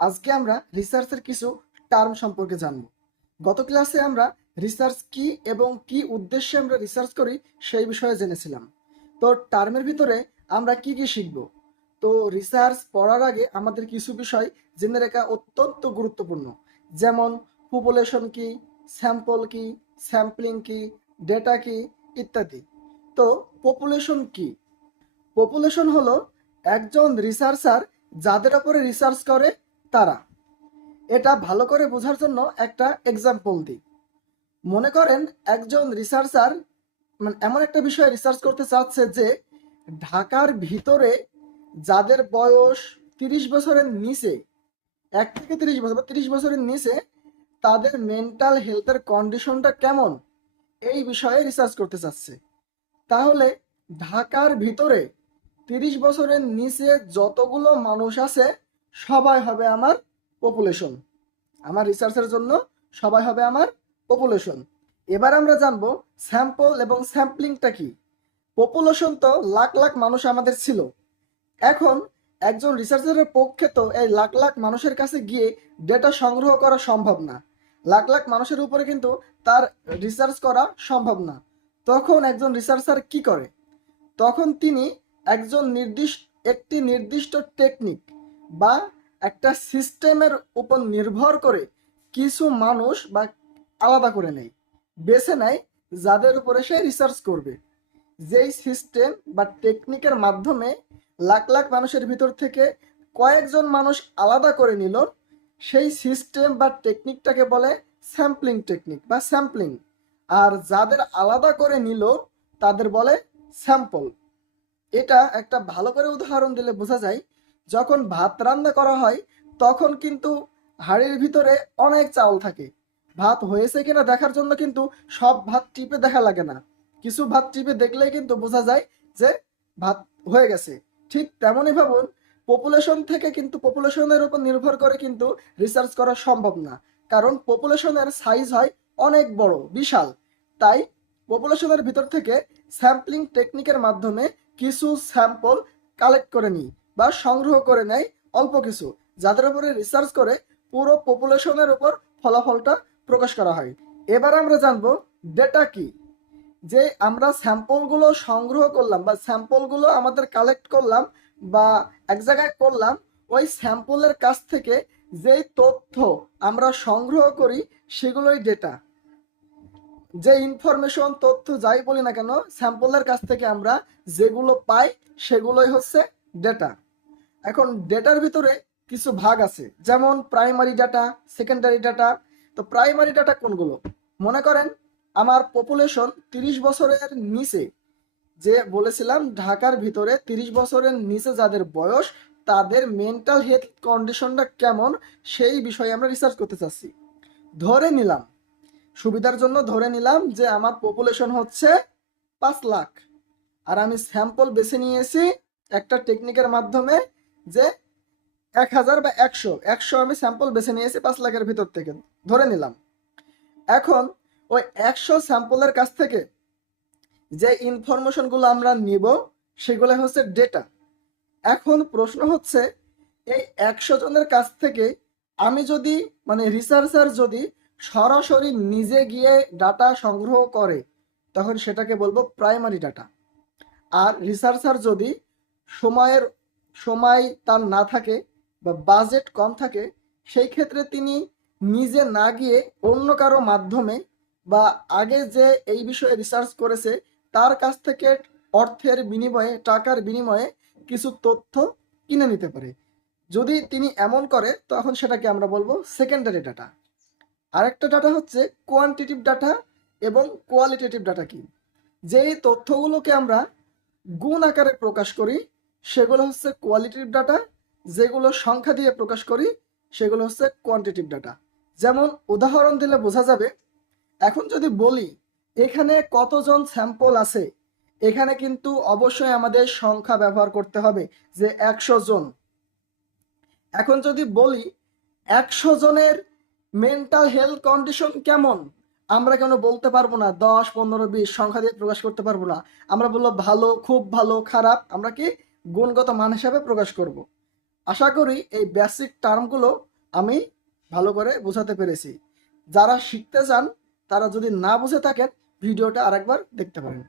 আজকে আমরা রিসার্চের কিছু টার্ম সম্পর্কে জানব। গত ক্লাসে আমরা রিসার্চ কি এবং কি উদ্দেশ্যে আমরা রিসার্চ করি সেই বিষয়ে জেনেছিলাম। তো টার্মের ভিতরে আমরা কি কি শিখব? তো রিসার্চ পড়ার আগে আমাদের কিছু বিষয় জেনে রাখা অত্যন্ত গুরুত্বপূর্ণ, যেমন পপুলেশন কি, স্যাম্পল কি, স্যাম্পলিং কি, ডেটা কি ইত্যাদি। তো পপুলেশন কি? পপুলেশন হলো একজন রিসার্চার যাদের উপরে রিসার্চ করে তারা। এটা ভালো করে বোঝার জন্য একটা এক্সাম্পল দিই। মনে করেন একজন রিসার্চার এমন একটা বিষয়ে রিসার্চ করতে চাচ্ছে যে ঢাকার ভিতরে যাদের বয়স 30 বছরের নিচে, 1 থেকে 30 বছর বা 30 বছরের নিচে, তাদের মেন্টাল হেলথের কন্ডিশনটা কেমন এই বিষয়ে রিসার্চ করতে চাচ্ছে। তাহলে ঢাকার ভিতরে 30 বছরের নিচে যতগুলো মানুষ আছে সবাই হবে আমার পপুলেশন। আমার রিসার্চের জন্য সবাই হবে আমার পপুলেশন। এবার আমরা জানবো স্যাম্পল এবং স্যাম্পলিংটা কি। পপুলেশন তো লাখ লাখ মানুষ আমাদের ছিল। এখন একজন রিসার্চারের পক্ষে তো এই লাখ লাখ মানুষের কাছে গিয়ে ডেটা সংগ্রহ করা সম্ভব না। লাখ লাখ মানুষের উপরে কিন্তু তার রিসার্চ করা সম্ভব না। তখন একজন রিসার্চার কি করে? তখন তিনি একটি নির্দিষ্ট টেকনিক বা একটা সিস্টেমের উপর নির্ভর করে কিছু মানুষ বা আলাদা করে নেয়, বেছে নেয় যাদের উপরে সে রিসার্চ করবে। যেই সিস্টেম বা টেকনিকের মাধ্যমে লাখ লাখ মানুষের ভিতর থেকে কয়েকজন মানুষ আলাদা করে নিল, সেই সিস্টেম বা টেকনিকটাকে বলে স্যাম্পলিং টেকনিক বা স্যাম্পলিং। আর যাদের আলাদা করে নিল তাদের বলে স্যাম্পল। এটা একটা ভালো করে উদাহরণ দিলে বোঝা যায়, যখন ভাত রান্না করা হয় তখন কিন্তু হাঁড়ির ভিতরে অনেক চাউল থাকে। ভাত হয়েছে কিনা দেখার জন্য কিন্তু সব ভাত টিপে দেখা লাগে না, কিছু ভাত টিপে দেখলেই কিন্তু বোঝা যায় যে ভাত হয়ে গেছে। ঠিক তেমনই ভাবুন, পপুলেশন থেকে কিন্তু পপুলেশনের উপর নির্ভর করে কিন্তু রিসার্চ করা সম্ভব না, কারণ পপুলেশনের সাইজ হয় অনেক বড়, বিশাল। তাই পপুলেশনের ভিতর থেকে স্যাম্পলিং টেকনিকের মাধ্যমে কিছু স্যাম্পল কালেক্ট করে নিই বা সংগ্রহ করে নেয় অল্প কিছু, যাদের উপরে রিসার্চ করে পুরো পপুলেশনের উপর ফলাফলটা প্রকাশ করা হয়। এবার আমরা জানবো ডেটা কি। যে আমরা স্যাম্পলগুলো সংগ্রহ করলাম বা স্যাম্পলগুলো আমাদের কালেক্ট করলাম বা এক জায়গায় করলাম, ওই স্যাম্পলের কাছ থেকে যেই তথ্য আমরা সংগ্রহ করি সেগুলোই ডেটা। যে ইনফরমেশন, তথ্য যাই বলি না কেন, স্যাম্পলের কাছ থেকে আমরা যেগুলো পাই সেগুলোই হচ্ছে ডেটা। এখন ডেটার ভিতরে কিছু ভাগ আছে, যেমন প্রাইমারি ডাটা, সেকেন্ডারি ডাটা। তো প্রাইমারি ডাটা কোনগুলো? মনে করেন আমার পপুলেশন 30 বছরের নিচে, যে বলেছিলাম ঢাকার ভিতরে 30 বছরের নিচে যাদের বয়স, তাদের মেন্টাল হেলথ কন্ডিশনটা কেমন সেই বিষয়ে আমরা রিসার্চ করতে চাচ্ছি। ধরে নিলাম, সুবিধার জন্য ধরে নিলাম যে আমার পপুলেশন হচ্ছে 5 লাখ, আর আমি স্যাম্পল বেছে নিয়েছি একটা টেকনিকের মাধ্যমে, যে 1000 বা 100 আমি স্যাম্পল বেছে নিয়েছি 5 লাখের ভিতর থেকে, ধরে নিলাম। এখন ওই 100 স্যাম্পলের কাছ থেকে যে ইনফরমেশনগুলো আমরা নিব সেগুলো হচ্ছে ডেটা। এখন প্রশ্ন হচ্ছে, এই 100 জনের কাছ থেকে আমি যদি রিসার্চার যদি সরাসরি নিজে গিয়ে ডাটা সংগ্রহ করে তখন সেটাকে বলবো প্রাইমারি ডাটা। আর রিসার্চার যদি সময় তার না থাকে বা বাজেট কম থাকে, সেই ক্ষেত্রে তিনি নিজে না গিয়ে অন্য কারো মাধ্যমে বা আগে যে এই বিষয়ে রিসার্চ করেছে তার কাছ থেকে অর্থের বিনিময়ে, টাকার বিনিময়ে কিছু তথ্য কিনে নিতে পারে। যদি তিনি এমন করে তখন সেটাকে আমরা বলবো সেকেন্ডারি ডাটা। আরেকটা ডাটা হচ্ছে কোয়ান্টিটিভ ডাটা এবং কোয়ালিটেটিভ ডাটা। কি? যেই তথ্যগুলোকে আমরা গুণ আকারে প্রকাশ করি সেগুলো হচ্ছে কোয়ালিটিভ ডাটা, যেগুলো সংখ্যা দিয়ে প্রকাশ করি সেগুলো হচ্ছে কোয়ান্টিটিভ ডাটা। যেমন উদাহরণ দিলে বোঝা যাবে, এখন যদি বলি এখানে কতজন স্যাম্পল আছে, এখানে কিন্তু অবশ্যই আমাদের সংখ্যা ব্যবহার করতে হবে, যে 100 জন। এখন যদি বলি 100 জনের মেন্টাল হেলথ কন্ডিশন কেমন, আমরা কেন বলতে পারবো না 10, 15, 20 সংখ্যা দিয়ে প্রকাশ করতে পারবো না? আমরা বলবো ভালো, খুব ভালো, খারাপ, আমরা কি গুণগত মান হিসাবে প্রকাশ করব। আশা করি এই বেসিক টার্মগুলো আমি ভালো করে বোঝাতে পেরেছি। যারা শিখতে চান তারা যদি না বুঝে থাকেন ভিডিওটা আরেকবার দেখতে পারেন।